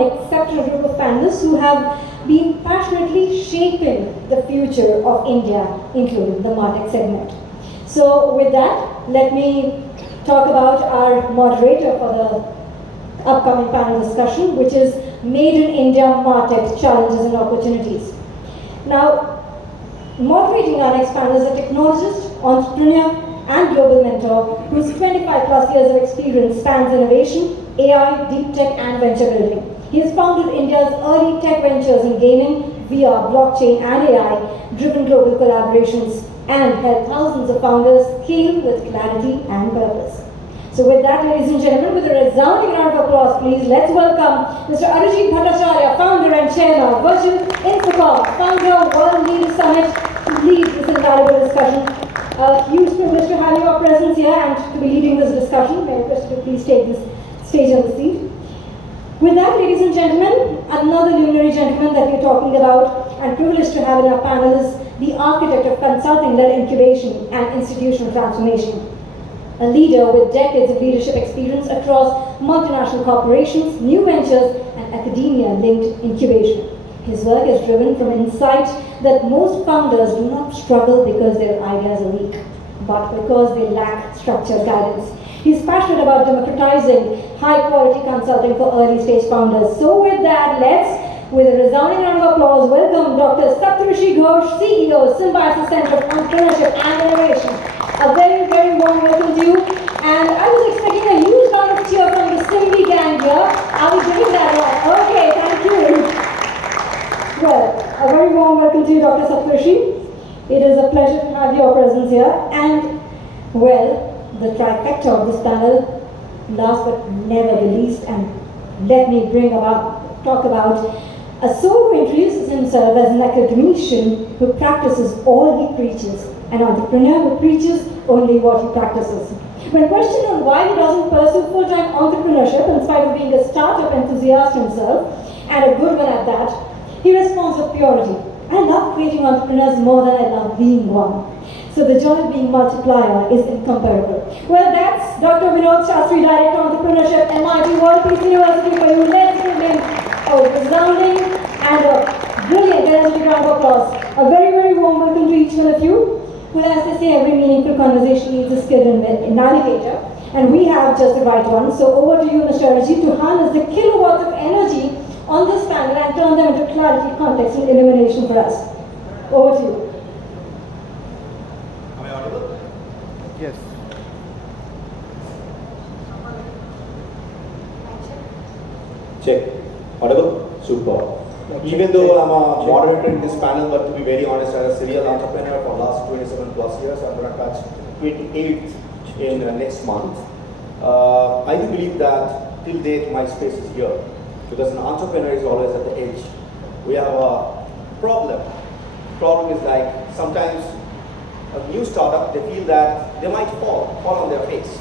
an exceptional group of panelists who have been passionately shaping the future of India, including the MarTech segment. So with that, let me talk about our moderator for the upcoming panel discussion, which is Made in India MarTech Challenges and Opportunities. Now, moderating our next panel is a technologist, entrepreneur, and global mentor whose 25 plus years of experience spans innovation, AI, deep tech, and venture building. He has founded India's early tech ventures in gaming, VR, blockchain, and AI-driven global collaborations, and helped thousands of founders scale with clarity and purpose. So with that, ladies and gentlemen, with a resounding round of applause, please, let's welcome Mr. Arijit Bhattacharyya, founder and chairman of Virtual Infocom, founder of World Leaders Summit, to lead this invaluable discussion. A huge privilege to have your presence here and to be leading this discussion. May I request you to please take this stage and the seat. With that, ladies and gentlemen, another luminary gentleman that we're talking about and privileged to have in our panel is the architect of consulting-led incubation and institutional transformation. A leader with decades of leadership experience across multinational corporations, new ventures, and academia-linked incubation. His work is driven from insight that most founders do not struggle because their ideas are weak, but because they lack structured guidance. He's passionate about democratizing high-quality consulting for early-stage founders. So with that, let's, with a resounding round of applause, welcome Dr. Saptarishi Ghosh, CEO, Symbiosis Center of Entrepreneurship and Innovation. A very, very warm welcome to you. And I was expecting a huge round of cheer from the Symbi gang here. Are we doing that right? Okay, thank you. Well, a very warm welcome to you, Dr. Saptarishi. It is a pleasure to have your presence here. And, well, the trifecta of this panel, last but never the least, and let me talk about a soul who introduces himself as an academician who practices all he preaches, an entrepreneur who preaches only what he practices. When questioned on why he doesn't pursue full-time entrepreneurship in spite of being a startup enthusiast himself, and a good one at that, he responds with purity. I love creating entrepreneurs more than I love being one. So the joy of being multiplier is incomparable. Well, that's Dr. Vinod Shastri, Director of Entrepreneurship, MIT World Peace University for you. Let's give him a resounding and a brilliant energetic round of applause. A very, very warm welcome to each one of you. Well, as they say, every meaningful conversation needs a skilled navigator, and we have just the right one. So over to you, Mr. Arijit, to harness the kilowatts of energy on this panel and turn them into clarity, context, and illumination for us. Over to you. Am I audible? Yes. Check. Audible? Super. Even though I'm a moderator in this panel, but to be very honest, as a serial entrepreneur for the last 27 plus years, I'm going to touch 28th in next month. I do believe that till date my space is here, because an entrepreneur is always at the edge. We have a problem. The problem is like sometimes a new startup, they feel that they might fall on their face.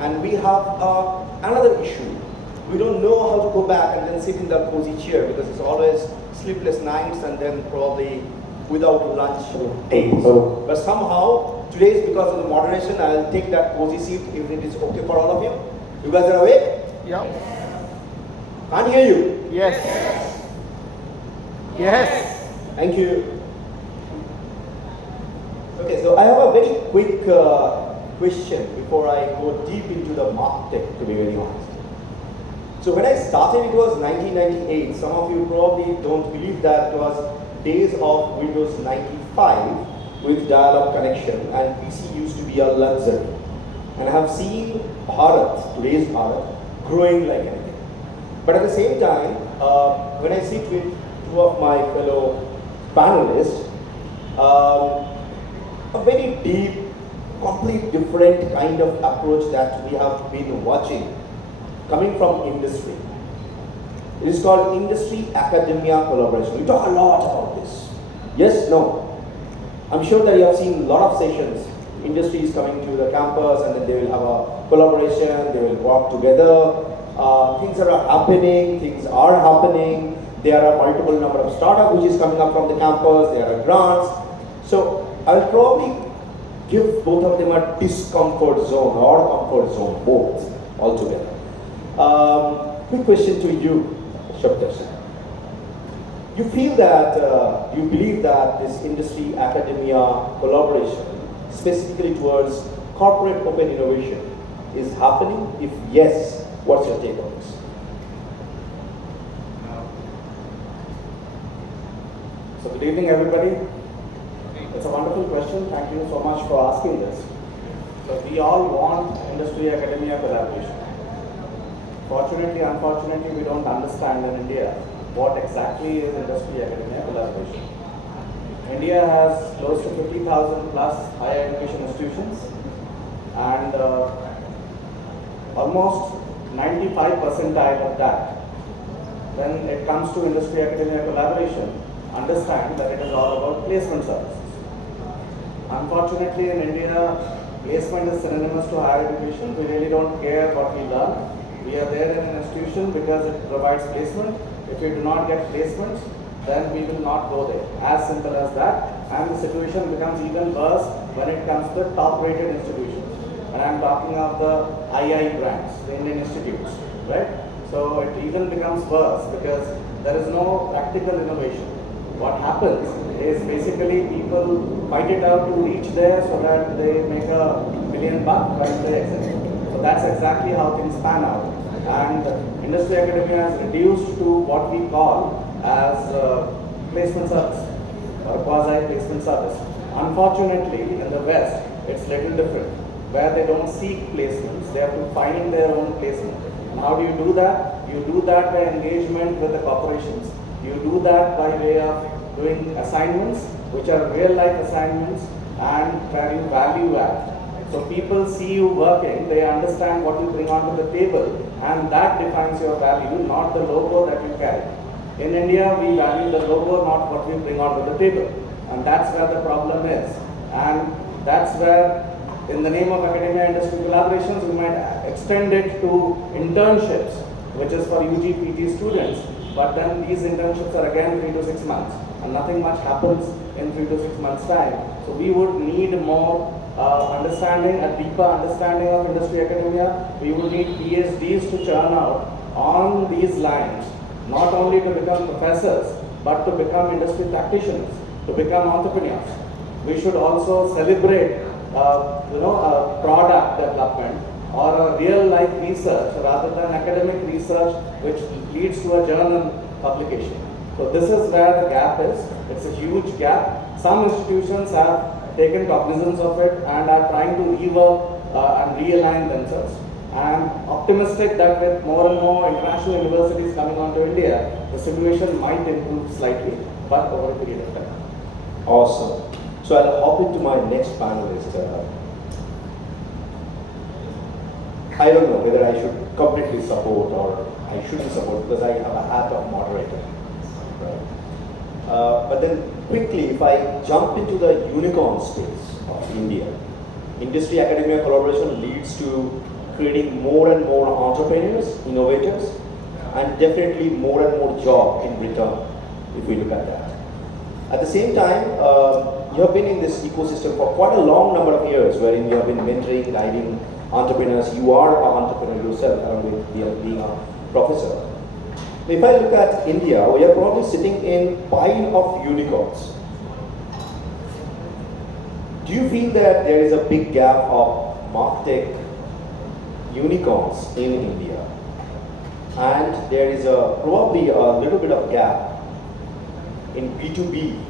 And we have another issue. We don't know how to go back and then sit in that cozy chair, because it's always sleepless nights and then probably without lunch days. But somehow, today is because of the moderation, I'll take that cozy seat if it is okay for all of you. You guys are awake? Yeah. Can't hear you. Yes. Yes. Thank you. Okay, so I have a very quick question before I go deep into the MarTech, to be very honest. So when I started, it was 1998. Some of you probably don't believe that it was days of Windows 95 with dial-up connection, and PC used to be a luxury. And I have seen Bharat, today's Bharat, growing like anything. But at the same time, when I sit with two of my fellow panelists, a very deep, complete different kind of approach that we have been watching coming from industry. It is called industry academia collaboration. We talk a lot about this. Yes, no. I'm sure that you have seen a lot of sessions. Industry is coming to the campus and then they will have a collaboration, they will work together. Things are happening, There are multiple number of startups which is coming up from the campus, there are grants. So I'll probably give both of them a discomfort zone or comfort zone, both altogether. Quick question to you, disruptors. You feel that, you believe that this industry academia collaboration, specifically towards corporate open innovation, is happening? If yes, what's your take on this? So good evening, everybody. It's a wonderful question. Thank you so much for asking this. So we all want industry-academia collaboration. Fortunately, unfortunately, we don't understand in India what exactly is industry-academia collaboration. India has close to 50,000 plus higher education institutions, and almost 95 percentile of that, when it comes to industry-academia collaboration, understand that it is all about placement services. Unfortunately, in India, placement is synonymous to higher education. We really don't care what we learn. We are there in an institution because it provides placement. If we do not get placements, then we will not go there. As simple as that. And the situation becomes even worse when it comes to top-rated institutions. And I'm talking of the II brands, the Indian institutes, right? So it even becomes worse because there is no practical innovation. What happens is basically people fight it out to reach there so that they make $1 million right there. So that's exactly how things pan out. And industry academia has reduced to what we call as placement service or quasi-placement service. Unfortunately, in the West, it's little different, where they don't seek placements, they have to find their own placement. And how do you do that? You do that by engagement with the corporations. You do that by way of doing assignments, which are real-life assignments, and where you value add. So people see you working, they understand what you bring onto the table, and that defines your value, not the logo that you carry. In India, we value the logo, not what we bring onto the table. And that's where the problem is. And that's where, in the name of academia industry collaborations, we might extend it to internships, which is for UG, PG students. But then these internships are again 3 to 6 months, and nothing much happens in 3 to 6 months' time. So we would need more understanding, a deeper understanding of industry academia. We would need PhDs to churn out on these lines, not only to become professors, but to become industry practitioners, to become entrepreneurs. We should also celebrate, product development or a real life research rather than academic research, which leads to a journal publication. So this is where the gap is. It's a huge gap. Some institutions have taken cognizance of it and are trying to rework and realign themselves. I'm optimistic that with more and more international universities coming onto India, the situation might improve slightly, but over a period of time. Awesome. So I'll hop into my next panelist. I don't know whether I should completely support or I shouldn't support because I have a hat of moderator. Right? But then quickly, if I jump into the unicorn space of India, industry academia collaboration leads to creating more and more entrepreneurs, innovators, and definitely more and more job in return, if we look at that. At the same time, you have been in this ecosystem for quite a long number of years, wherein you have been mentoring, guiding entrepreneurs. You are an entrepreneur yourself, along with being a professor. If I look at India, we are probably sitting in a pile of unicorns. Do you feel that there is a big gap of MarTech unicorns in India? And there is probably a little bit of gap in B2B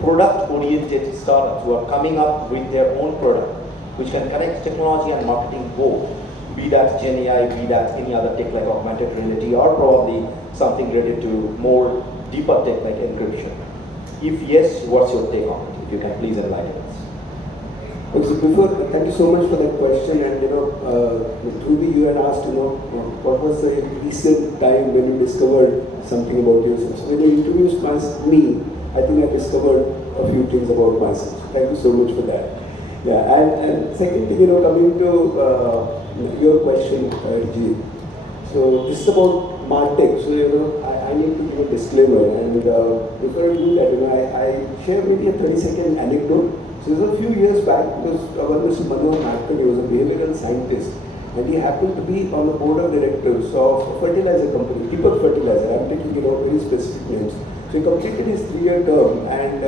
product-oriented startups who are coming up with their own product, which can connect technology and marketing both, be that Gen AI, be that any other tech like augmented reality, or probably something related to more deeper tech like encryption. If yes, what's your take on it? If you can please enlighten us. Okay, so before, thank you so much for that question. And Ruby, you had asked, what was the recent time when you discovered something about yourself? So when you introduced me, I think I discovered a few things about myself. Thank you so much for that. Yeah, and second thing, coming to your question, Arijit. So this is about MarTech. So I need to give a disclaimer, and before I do that, I share maybe a 30-second anecdote. So this was a few years back, because one Mr. Manohar Matkar, he was a behavioral scientist. and he happened to be on the board of directors of a fertilizer company, Deepak Fertilizer. I'm taking very specific names. So he completed his 3-year term, and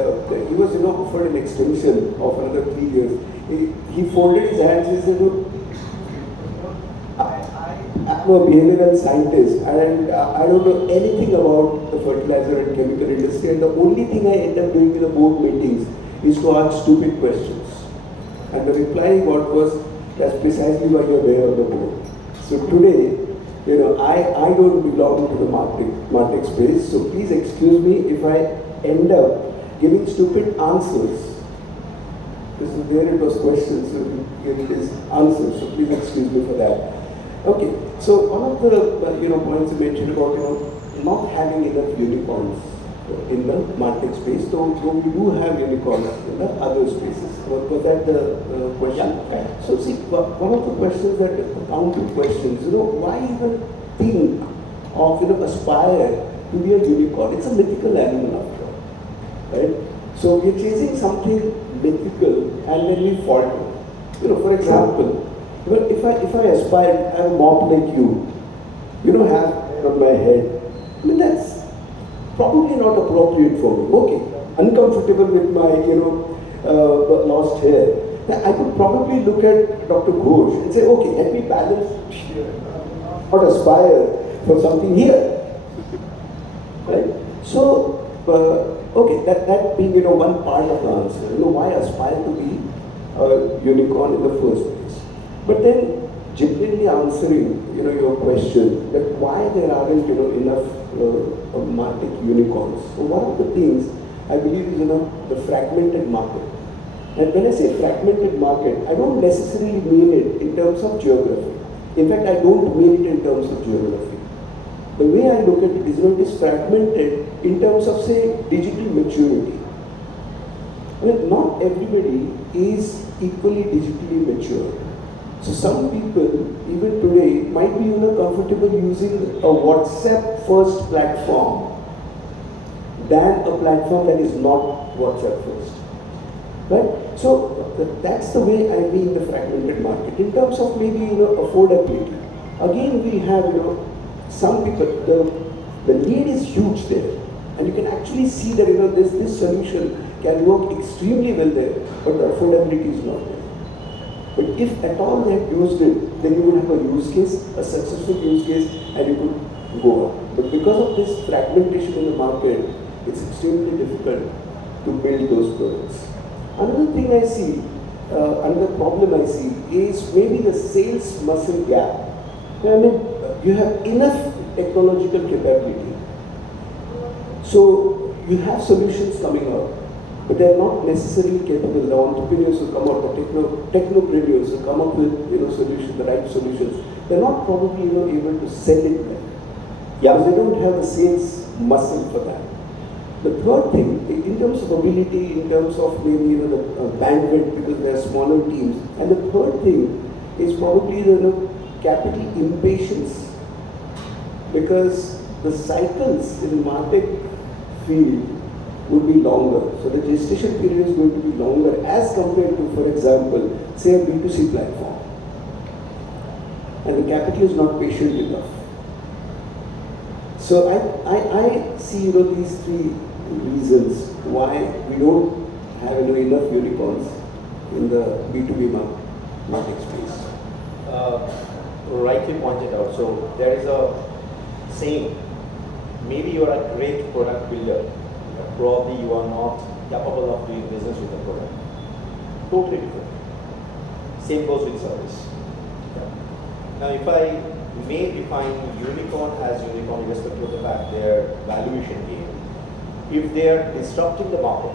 he was offered an extension of another 3 years. He folded his hands. He said, "Look, I'm a behavioral scientist, and I don't know anything about the fertilizer and chemical industry, and the only thing I end up doing in the board meetings is to ask stupid questions." And the reply he got was, "That's precisely why you're there on the board." So today, I don't belong to the MarTech space, so please excuse me if I end up giving stupid answers. Because there it was questions, so it is answers, so please excuse me for that. Okay, so one of the points you mentioned about not having enough unicorns in the MarTech space, though we do have unicorns in the other spaces. Was that the question? Yeah. So see, one of the questions that counter questions, why even think of aspire to be a unicorn? It's a mythical animal after all, right? So we're chasing something mythical and then we falter. For example, if I aspire, I'm a mop like you, have hair on my head. I mean, that's probably not appropriate for me. Okay, uncomfortable with my lost hair. I could probably look at Dr. Ghosh and say, okay, let me balance, not aspire for something here, right? So, okay, that being one part of the answer. Why aspire to be a unicorn in the first place? But then, genuinely answering your question that why there aren't enough MarTech unicorns. So one of the things I believe is the fragmented market. And when I say fragmented market, I don't necessarily mean it in terms of geography. In fact, I don't mean it in terms of geography. The way I look at it is it is fragmented in terms of, say, digital maturity. I mean, not everybody is equally digitally mature. So some people, even today, might be comfortable using a WhatsApp first platform than a platform that is not WhatsApp first. Right? So that's the way I mean the fragmented market. In terms of maybe affordability, again we have some people, the need is huge there, and you can actually see that this solution can work extremely well there, but the affordability is not there. But if at all they have used it, then you would have a use case, a successful use case, and you could go on. But because of this fragmentation in the market, it's extremely difficult to build those products. Another thing I see, another problem I see is maybe the sales muscle gap. I mean, you have enough technological capability. So you have solutions coming out, but they're not necessarily capable. The entrepreneurs who come out, the technopreneurs who come up with solutions, the right solutions, they're not probably able to sell it well. Yeah, because they don't have the sales muscle for that. The third thing, in terms of ability, in terms of maybe the bandwidth, because they are smaller teams, and the third thing is probably the capital impatience, because the cycles in the MarTech field would be longer. So the gestation period is going to be longer as compared to, for example, say a B2C platform. And the capital is not patient enough. So I see these three reasons why we don't have enough unicorns in the B2B MarTech space. Rightly pointed out. So there is a saying, maybe you are a great product builder, probably you are not capable of doing business with the product. Totally different. Same goes with service. Now if I may define unicorn as unicorn irrespective of the fact their valuation game, if they are disrupting the market,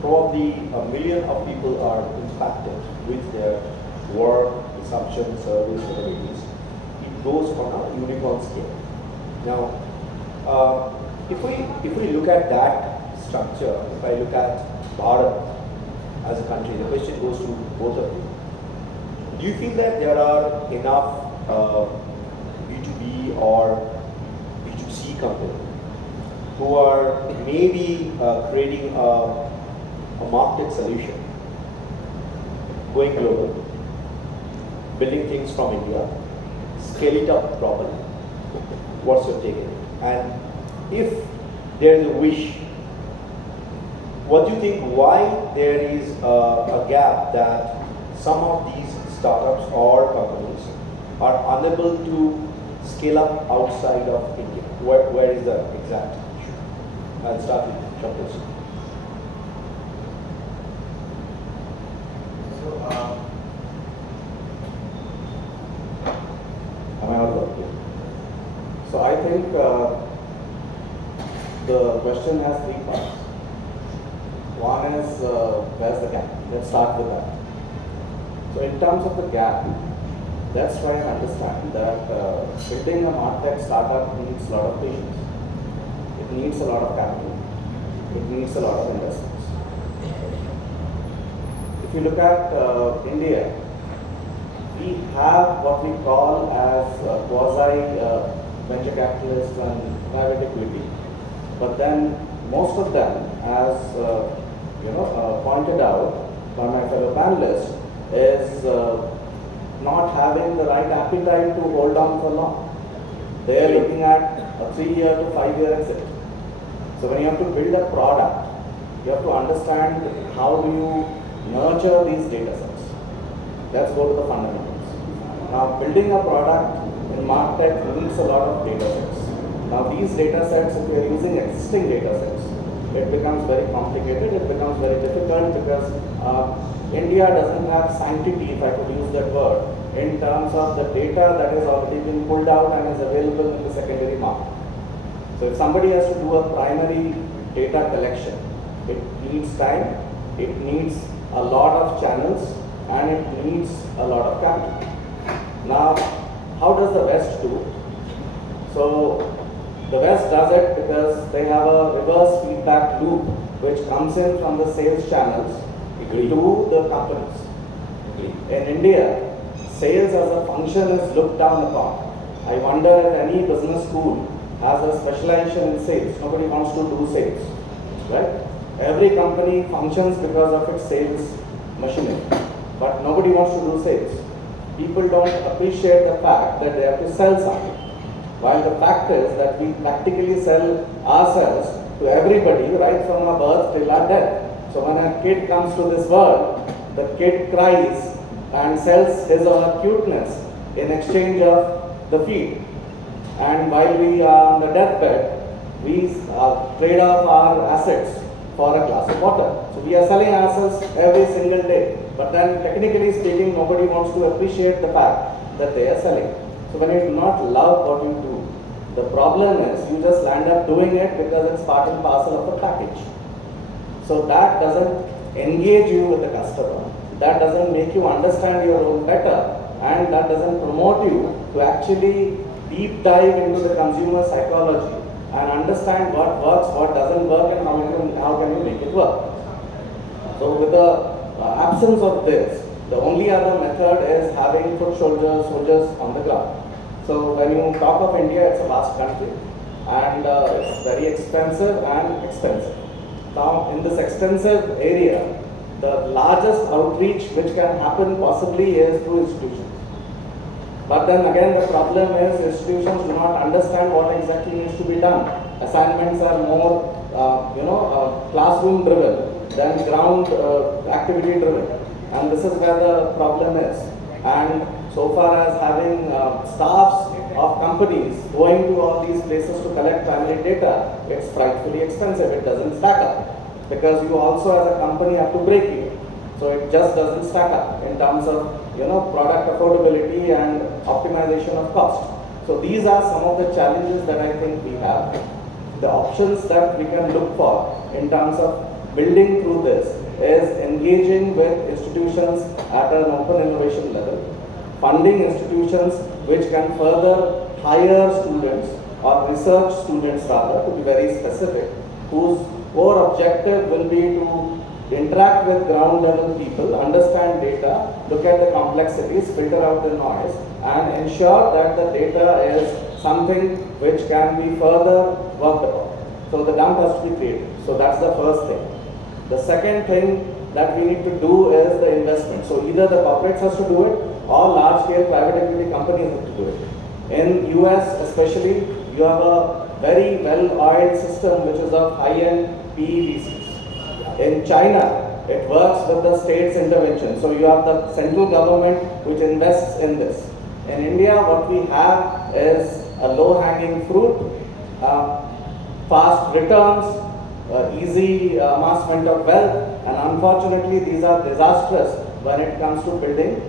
probably 1 million of people are impacted with their work, consumption, service, whatever it is. It goes on a unicorn scale. Now, if we look at that structure, if I look at Bharat as a country, the question goes to both of you. Do you feel that there are enough B2B or B2C companies who are maybe creating a market solution, going global, building things from India, scale it up properly. What's your take on it? And if there is a wish, what do you think, why there is a gap that some of these startups or companies are unable to scale up outside of India? Where is the exact issue? I'll start with Shankar. So, am I audible? So I think the question has three parts. One is where's the gap? Let's start with that. So in terms of the gap, let's try and understand that building a MarTech startup needs a lot of patience. It needs a lot of capital. It needs a lot of investments. If you look at India, we have what we call as quasi venture capitalists and private equity, but then most of them, as pointed out by my fellow panelists, is not having the right appetite to hold on for long. They are looking at a 3-year to 5-year exit. So when you have to build a product, you have to understand how do you nurture these data sets. Let's go to the fundamentals. Now, building a product in MarTech needs a lot of data sets. Now, these data sets, if you are using existing data sets, it becomes very complicated, it becomes very difficult because India doesn't have sanctity, if I could use that word, in terms of the data that has already been pulled out and is available in the secondary market. So if somebody has to do a primary data collection, it needs time, it needs a lot of channels, and it needs a lot of capital. Now, how does the West do it? So the West does it because they have a reverse feedback loop which comes in from the sales channels to the companies. In India, sales as a function is looked down upon. I wonder if any business school has a specialization in sales. Nobody wants to do sales, right? Every company functions because of its sales machinery, but nobody wants to do sales. People don't appreciate the fact that they have to sell something. While the fact is that we practically sell ourselves to everybody right from our birth till our death. So when a kid comes to this world, the kid cries and sells his or her cuteness in exchange of the feed. And while we are on the deathbed, we trade off our assets for a glass of water. So we are selling ourselves every single day. But then technically speaking, nobody wants to appreciate the fact that they are selling. So when you do not love what you do, the problem is you just land up doing it because it's part and parcel of the package. So that doesn't engage you with the customer. That doesn't make you understand your own better, and that doesn't promote you to actually deep dive into the consumer psychology and understand what works, what doesn't work, and how can you make it work. So with the absence of this, the only other method is having foot soldiers on the ground. So when you talk of India, it's a vast country and it's very expensive and expensive. Now in this extensive area, the largest outreach which can happen possibly is through institutions. But then again, the problem is institutions do not understand what exactly needs to be done. Assignments are more classroom driven than ground activity driven, and this is where the problem is. And so far as having staffs of companies going to all these places to collect primary data, it's frightfully expensive. It doesn't stack up because you also as a company have to break even. So it just doesn't stack up in terms of product affordability and optimization of cost. So these are some of the challenges that I think we have. The options that we can look for in terms of building through this is engaging with institutions at an open innovation level, funding institutions which can further hire students or research students rather, to be very specific, whose core objective will be to interact with ground level people, understand data, look at the complexities, filter out the noise, and ensure that the data is something which can be further worked upon. So the dump has to be created. So that's the first thing. The second thing that we need to do is the investment. So either the corporates has to do it, or large-scale private equity companies have to do it. In US especially, you have a very well-oiled system which is of high-end PE. In China, it works with the state's intervention. So you have the central government which invests in this. In India, what we have is a low-hanging fruit, fast returns, easy amassment of wealth, and unfortunately these are disastrous when it comes to building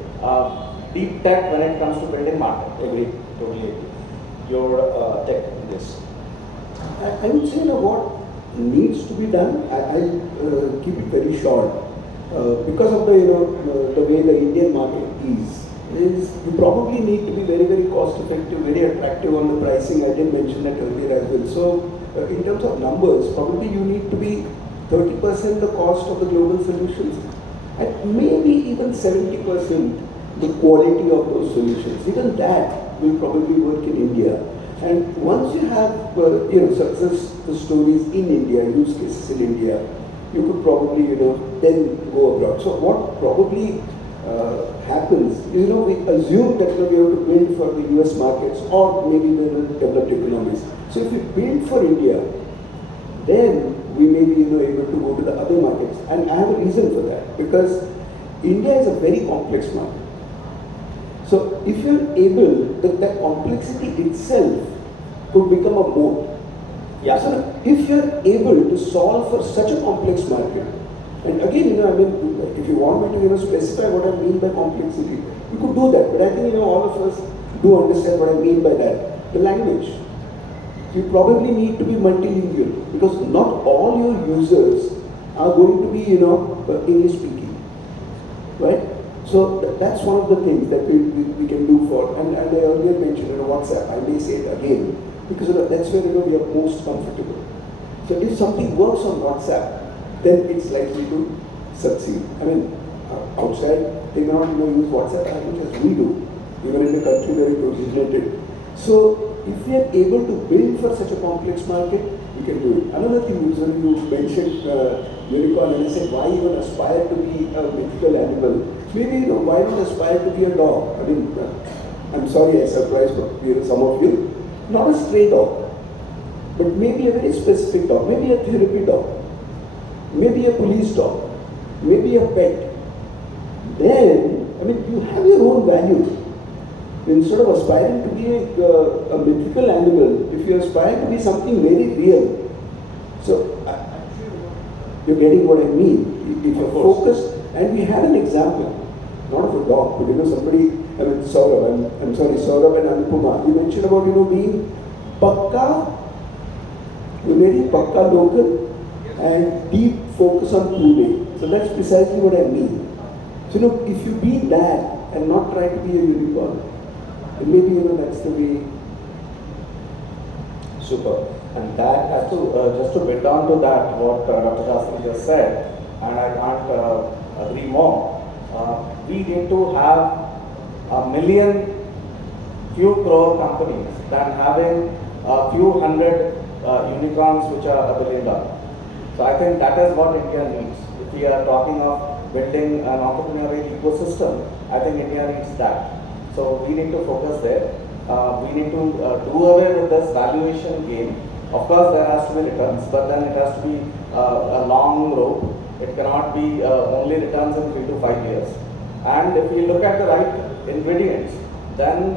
deep tech, when it comes to building MarTech. Agree, totally agree. Your take on this? I would say, what needs to be done, I keep it very short. Because of the way the Indian market is you probably need to be very, very cost effective, very attractive on the pricing. I did mention that earlier as well. So in terms of numbers, probably you need to be 30% the cost of the global solutions, and maybe even 70% the quality of those solutions. Even that will probably work in India. And once you have success stories in India, use cases in India, you could probably then go abroad. So what probably happens is we assume that we have to build for the US markets or maybe the developed economies. So if we build for India, then we may be able to go to the other markets. And I have a reason for that, because India is a very complex market. So if you're able, that complexity itself could become a moat. Yeah. So if you're able to solve for such a complex market, and again, if you want me to specify what I mean by complexity, you could do that. But I think all of us do understand what I mean by that. The language. You probably need to be multilingual, because not all your users are going to be English speaking, right? So that's one of the things that we can do for, and I earlier mentioned WhatsApp. I may say it again, because that's where we are most comfortable. So if something works on WhatsApp, then it's likely to succeed. I mean, outside they may not use WhatsApp as much as we do, even in the country where it originated. So if we are able to build for such a complex market, we can do it. Another thing is when you mentioned unicorn, and I said, why even aspire to be a mythical animal? Maybe why not aspire to be a dog? I mean, I'm sorry I surprised some of you. Not a stray dog, but maybe a very specific dog, maybe a therapy dog, maybe a police dog, maybe a pet. Then, you have your own value. Instead of aspiring to be a mythical animal, if you aspire to be something very real, so you're getting what I mean. If you're focused, and we had an example, not of a dog, but somebody, Saurabh, I'm sorry, Saurabh and Anupama, you mentioned about being pakka, very pakka local, and deep focus on Pune. So that's precisely what I mean. So if you be that and not try to be a unicorn, maybe that's the way. Super. And that has to, just to build on to that, what Dr. Shastri just said, and I can't agree more. We need to have a million, few crore companies than having a few hundred unicorns which are $1 billion. So I think that is what India needs. If we are talking of building an entrepreneurial ecosystem, I think India needs that. So we need to focus there. We need to do away with this valuation game. Of course, there has to be returns, but then it has to be a long rope. It cannot be only returns in 3 to 5 years. And if we look at the right ingredients, then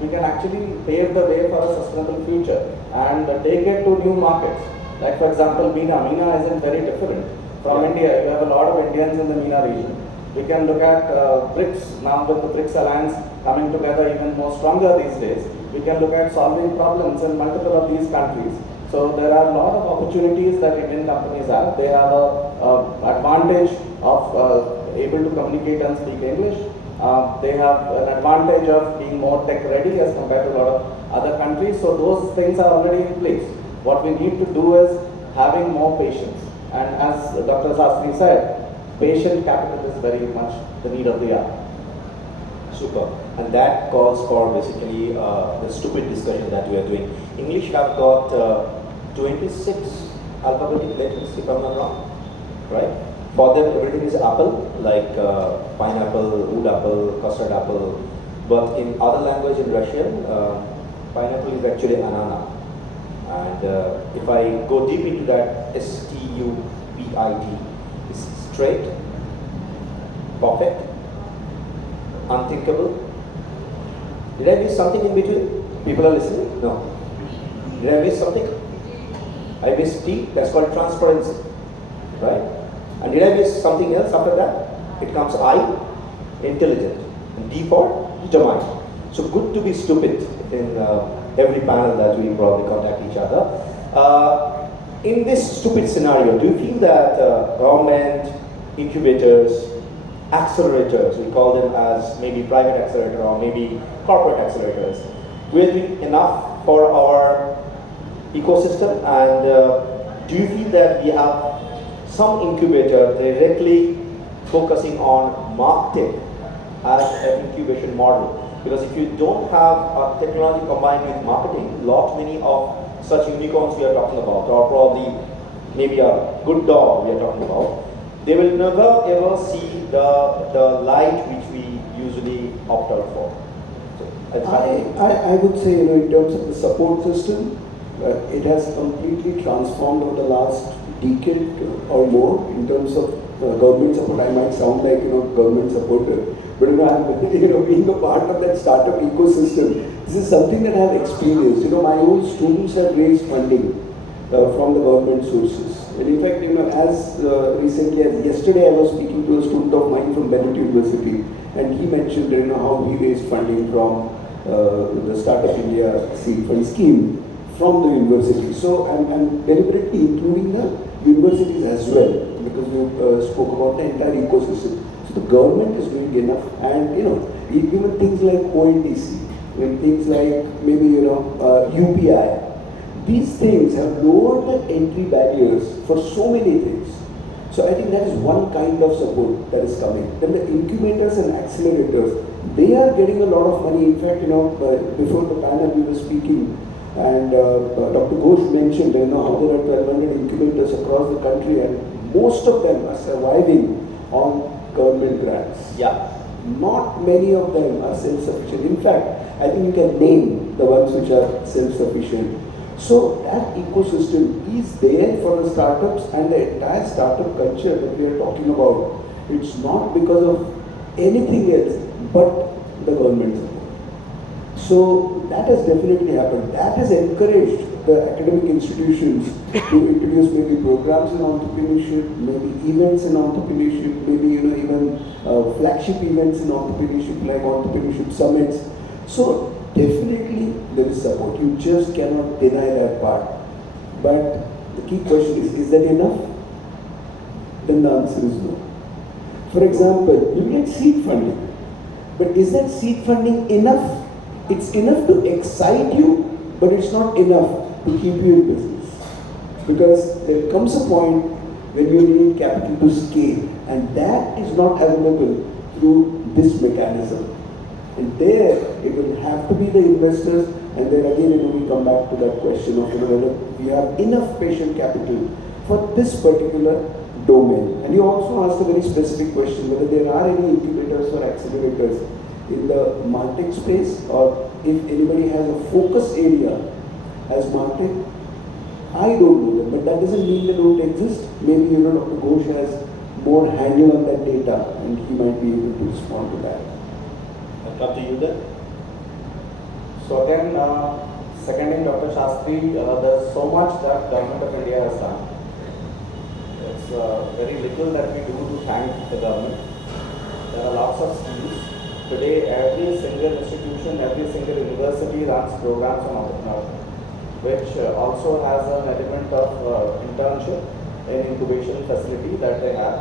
we can actually pave the way for a sustainable future and take it to new markets. Like for example, MENA. MENA isn't very different from India. You have a lot of Indians in the MENA region. We can look at BRICS, now with the BRICS alliance coming together even more stronger these days. We can look at solving problems in multiple of these countries. So there are a lot of opportunities that Indian companies have. They have an advantage of able to communicate and speak English. They have an advantage of being more tech ready as compared to a lot of other countries. So those things are already in place. What we need to do is having more patience. And as Dr. Shastri said, patient capital is very much the need of the hour. Super. And that calls for basically the stupid discussion that we are doing. English have got 26 alphabetic letters, if I'm not wrong, right? For them, everything is apple, like pineapple, wood apple, custard apple. But in other language in Russian, pineapple is actually anana. And if I go deep into that, stupid is straight, perfect, unthinkable. Did I miss something in between? People are listening? No. Did I miss something? I missed T, that's called transparency, right? And did I miss something else after that? It comes I, intelligent, and D for determined. So good to be stupid in every panel that we probably contact each other. In this stupid scenario, do you feel that government, incubators, accelerators, we call them as maybe private accelerator or maybe corporate accelerators, will be enough for our ecosystem? And do you feel that we have some incubator directly focusing on MarTech as an incubation model? Because if you don't have a technology combined with marketing, many of such unicorns we are talking about, or probably maybe a good dog we are talking about, they will never ever see the light which we usually opt out for. So, I would say, in terms of the support system, it has completely transformed over the last decade or more in terms of government support. I might sound like government supporter, but I'm being a part of that startup ecosystem. This is something that I have experienced. My own students have raised funding from the government sources. And in fact, as recently as yesterday, I was speaking to a student of mine from Bennett University, and he mentioned how he raised funding from the Startup India Seed Fund scheme from the university. So I'm deliberately including the universities as well, because we spoke about the entire ecosystem. So the government is doing enough, and even things like ONDC, things like maybe UPI. These things have lowered the entry barriers for so many things. So I think that is one kind of support that is coming. Then the incubators and accelerators, they are getting a lot of money. In fact, before the panel we were speaking, and Dr. Ghosh mentioned how there are 1,200 incubators across the country, and most of them are surviving on government grants. Yeah. Not many of them are self-sufficient. In fact, I think you can name the ones which are self-sufficient. So that ecosystem is there for the startups, and the entire startup culture that we are talking about. It's not because of anything else but the government support. So that has definitely happened. That has encouraged the academic institutions to introduce maybe programs in entrepreneurship, maybe events in entrepreneurship, maybe even flagship events in entrepreneurship like entrepreneurship summits. So definitely there is support. You just cannot deny that part. But the key question is that enough? Then the answer is no. For example, you get seed funding. But is that seed funding enough? It's enough to excite you, but it's not enough to keep you in business. Because there comes a point when you need capital to scale, and that is not available through this mechanism. And there, it will have to be the investors, and then again, we come back to that question of whether we have enough patient capital for this particular domain. And you also asked a very specific question, whether there are any incubators or accelerators in the MarTech space, or if anybody has a focus area as MarTech. I don't know them, but that doesn't mean they don't exist. Maybe Dr. Ghosh has more handle on that data, and he might be able to respond to that. I'll come to you then. So again, seconding Dr. Shastri, there's so much that Government of India has done. It's very little that we do to thank the government. There are lots of schemes. Today, every single institution, every single university runs programs on entrepreneurship, which also has an element of internship in incubation facility that they have.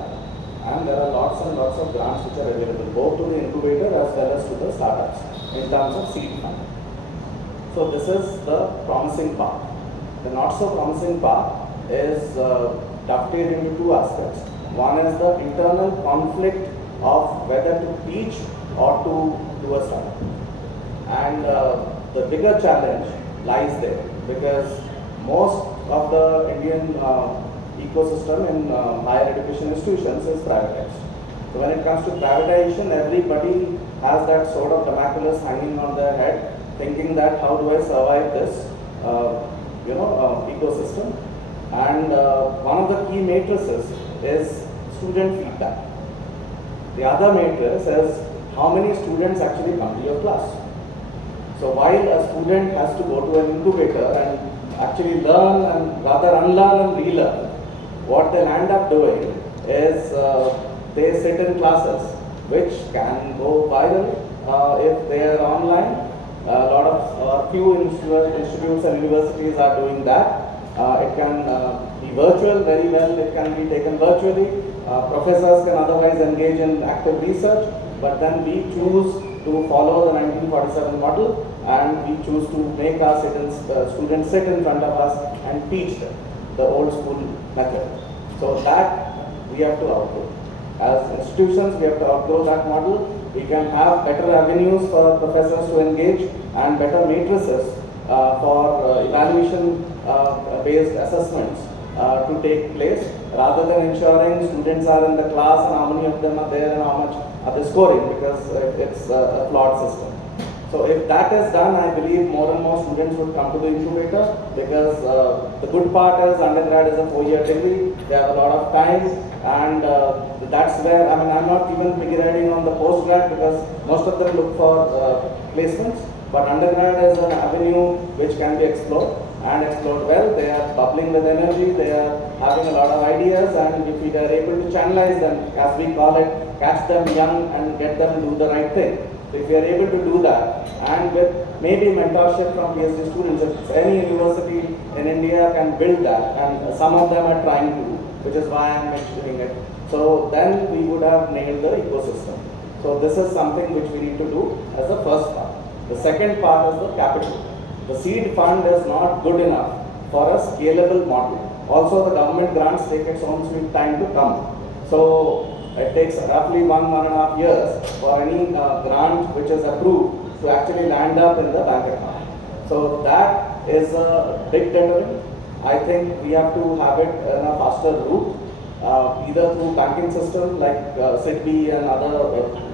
And there are lots and lots of grants which are available, both to the incubator as well as to the startups in terms of seed funding. So this is the promising part. The not so promising part is dovetailed into two aspects. One is the internal conflict of whether to teach or to do a startup. And the bigger challenge lies there, because most of the Indian ecosystem in higher education institutions is privatized. So when it comes to privatization, everybody has that sort of Damocles hanging on their head, thinking that how do I survive this, ecosystem. And one of the key matrices is student feedback. The other matrix is how many students actually come to your class. So while a student has to go to an incubator and actually learn and rather unlearn and relearn, what they'll end up doing is they sit in classes which can go viral if they are online. A lot of few institutes and universities are doing that. It can be virtual very well, it can be taken virtually. Professors can otherwise engage in active research, but then we choose to follow the 1947 model and we choose to make our students sit in front of us and teach them the old school method. So that we have to outgrow. As institutions, we have to outgrow that model. We can have better avenues for professors to engage and better matrices for evaluation based assessments to take place, rather than ensuring students are in the class and how many of them are there and how much are they scoring, because it's a flawed system. So if that is done, I believe more and more students would come to the incubator, because the good part is undergrad is a 4-year degree, they have a lot of time, and that's where, I'm not even figuring on the postgrad, because most of them look for placements, but undergrad is an avenue which can be explored and explored well. They are bubbling with energy, they are having a lot of ideas, and if we are able to channelize them, as we call it, catch them young and get them to do the right thing. So if we are able to do that, and with maybe mentorship from PhD students, if any university in India can build that, and some of them are trying to, which is why I am mentioning it. So then we would have nailed the ecosystem. So this is something which we need to do as the first part. The second part is the capital. The seed fund is not good enough for a scalable model. Also, the government grants take its own sweet time to come. So it takes roughly 1.5 years for any grant which is approved to actually land up in the bank account. So that is a big deterrent. I think we have to have it in a faster route, either through banking system like SIDBI and other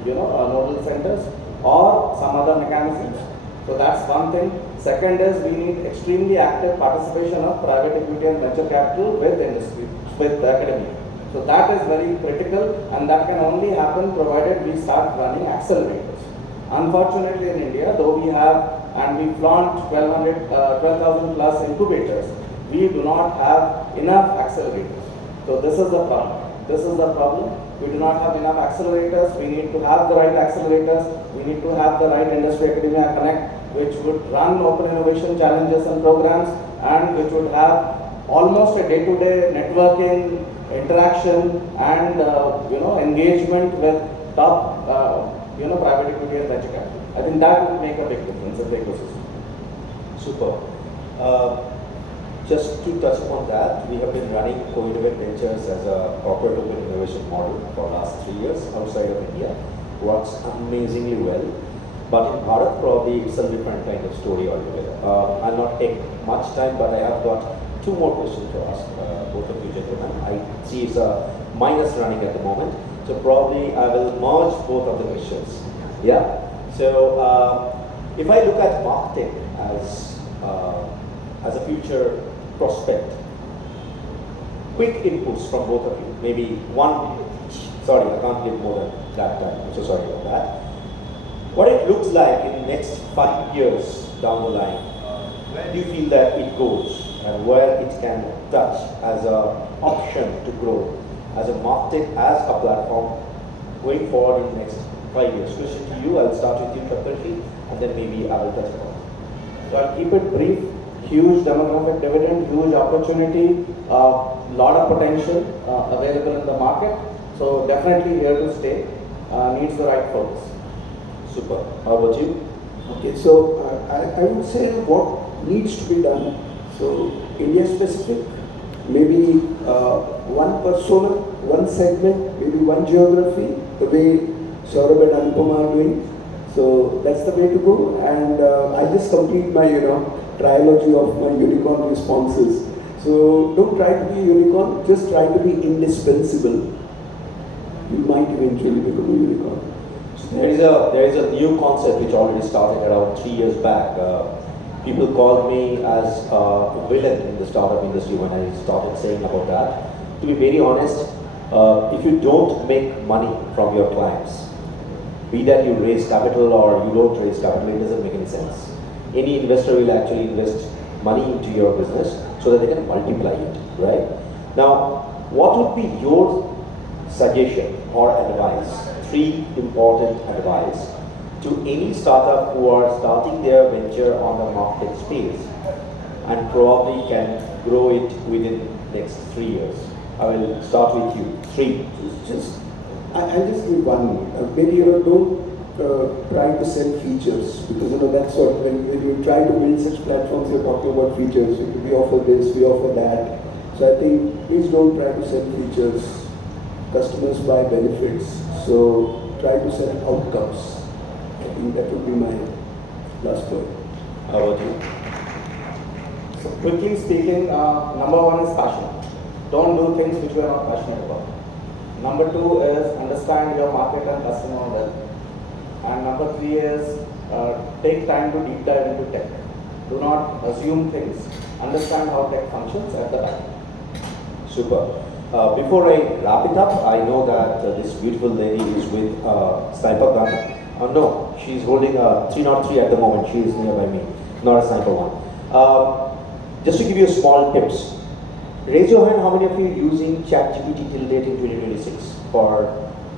nodal centers, or some other mechanisms. So that's one thing. Second is we need extremely active participation of private equity and venture capital with industry, with academia. So that is very critical, and that can only happen provided we start running accelerators. Unfortunately in India, though we have, and we flaunt 12,000 plus incubators, we do not have enough accelerators. So this is the problem. We do not have enough accelerators. We need to have the right accelerators. We need to have the right industry academia connect, which would run open innovation challenges and programs, and which would have almost a day-to-day networking, interaction, and engagement with top private equity and venture capital. I think that would make a big difference in the ecosystem. Super. Just to touch upon that, we have been running co-innovate ventures as a corporate open innovation model for the last 3 years outside of India. Works amazingly well. But in Bharat, probably it's a different kind of story altogether. I'll not take much time, but I have got 2 more questions to ask both of you gentlemen. I see it's a minus running at the moment, so probably I will merge both of the questions. Yeah. So if I look at MarTech as a future prospect, quick inputs from both of you. Maybe one. Sorry, I can't give more than that time. I'm so sorry about that. What it looks like in the next 5 years down the line, where do you feel that it goes and where it can touch as an option to grow as a MarTech, as a platform going forward in the next 5 years? Question to you, I'll start with you, Chakrashi, and then maybe I will touch upon. So I'll keep it brief. Huge demographic dividend, huge opportunity, lot of potential available in the market. So definitely here to stay, needs the right focus. Super. How about you? Okay, so I would say what needs to be done. So India specific, maybe one persona, one segment, maybe one geography, the way Saurabh and Anupama are doing. So that's the way to go. And I just complete my trilogy of my unicorn responses. So don't try to be a unicorn, just try to be indispensable. You might eventually become a unicorn. There is a new concept which already started around 3 years back. People called me as a villain in the startup industry when I started saying about that. To be very honest, if you don't make money from your clients, be that you raise capital or you don't raise capital, it doesn't make any sense. Any investor will actually invest money into your business so that they can multiply it, right? Now, what would be your suggestion or advice, 3 important advice to any startup who are starting their venture on the market space and probably can grow it within next 3 years? I will start with you. 3. I'll just give one. Maybe don't try to sell features, because that's what when you try to build such platforms, you're talking about features. We offer this, we offer that. So I think please don't try to sell features. Customers buy benefits, so try to sell outcomes. I think that would be my last word. How about you? So quickly speaking, number 1 is passion. Don't do things which you are not passionate about. Number 2 is understand your market and customer well. And number 3 is take time to deep dive into tech. Do not assume things. Understand how tech functions at the back. Super. Before I wrap it up, I know that this beautiful lady is with sniper gun. No, she's holding a 303 at the moment. She is nearby me, not a sniper one. Just to give you small tips. Raise your hand, how many of you are using ChatGPT till date in 2026 for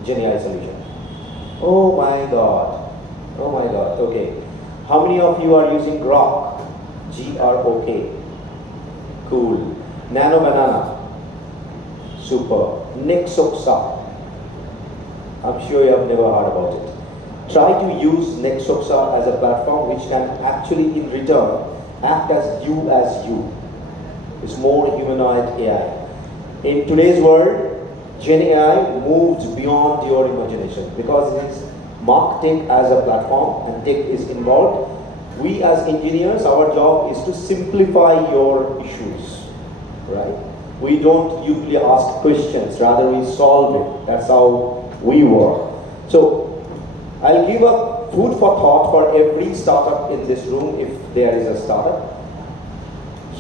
GenAI solution? Oh my God. Oh my God. Okay. How many of you are using Grok? G-R-O-K. Cool. Nano Banana. Super. Nexoxa. I'm sure you have never heard about it. Try to use Nexoxa as a platform which can actually in return act as you. It's more humanoid AI. In today's world, Gen AI moves beyond your imagination because it is MarTech as a platform and tech is involved. We as engineers, our job is to simplify your issues, right? We don't usually ask questions, rather we solve it. That's how we work. So I'll give a food for thought for every startup in this room if there is a startup.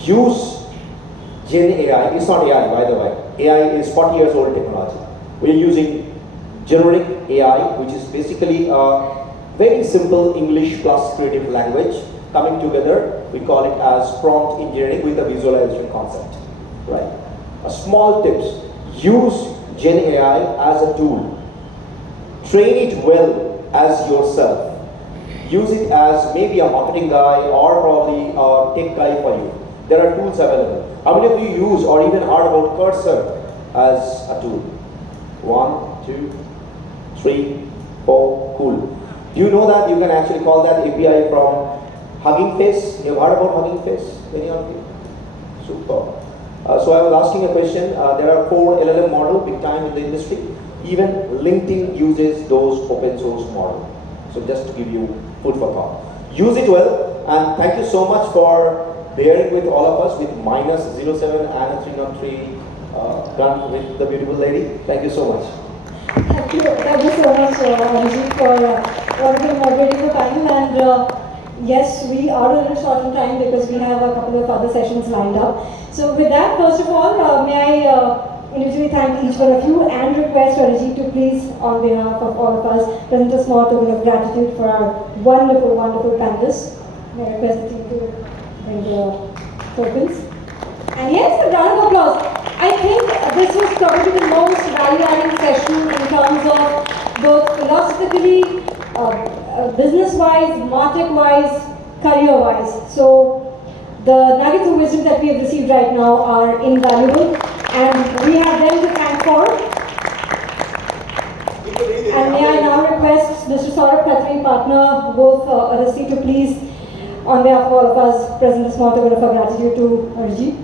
Use Gen AI. It's not AI, by the way. AI is 40 years old technology. We're using generic AI, which is basically a very simple English plus creative language coming together. We call it as prompt engineering with a visualization concept, right? A small tips. Use Gen AI as a tool. Train it well as yourself. Use it as maybe a marketing guy or probably a tech guy for you. There are tools available. How many of you use or even heard about Cursor as a tool? 1, 2, 3, 4, cool. Do you know that you can actually call that API from Hugging Face? You've heard about Hugging Face? Any of you? Super. So I was asking a question. There are 4 LLM models big time in the industry. Even LinkedIn uses those open source models. So just to give you food for thought. Use it well, and thank you so much for bearing with all of us with -07 and a 303 done with the beautiful lady. Thank you so much. Thank you so much, Arijit, for wonderful moderating the panel. And yes, we are a little short on time because we have a couple of other sessions lined up. So with that, first of all, may I individually thank each one of you and request Arijit to please, on behalf of all of us, present a small token of gratitude for our wonderful, wonderful panelists. May I request the team to bring the tokens. And yes, a round of applause. I think this was probably the most value-adding session in terms of both philosophically, business-wise, market-wise, career-wise. So the nuggets of wisdom that we have received right now are invaluable, and we have them to thank for. And may I now request Mr. Saurabh Khatri, partner, both Arasti, to please, on behalf of all of us, present a small token of our gratitude to Arijit.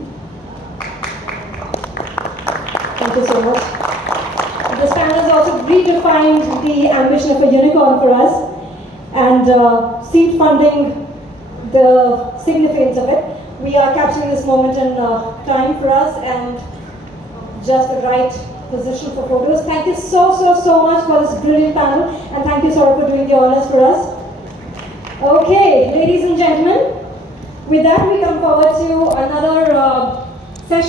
Thank you so much. This panel has also redefined the ambition of a unicorn for us, and seed funding, the significance of it. we are capturing this moment in time for us and just the right position for photos. Thank you so much for this brilliant panel, and thank you, Saurabh, for doing the honors for us. Okay, ladies and gentlemen, with that we come forward to another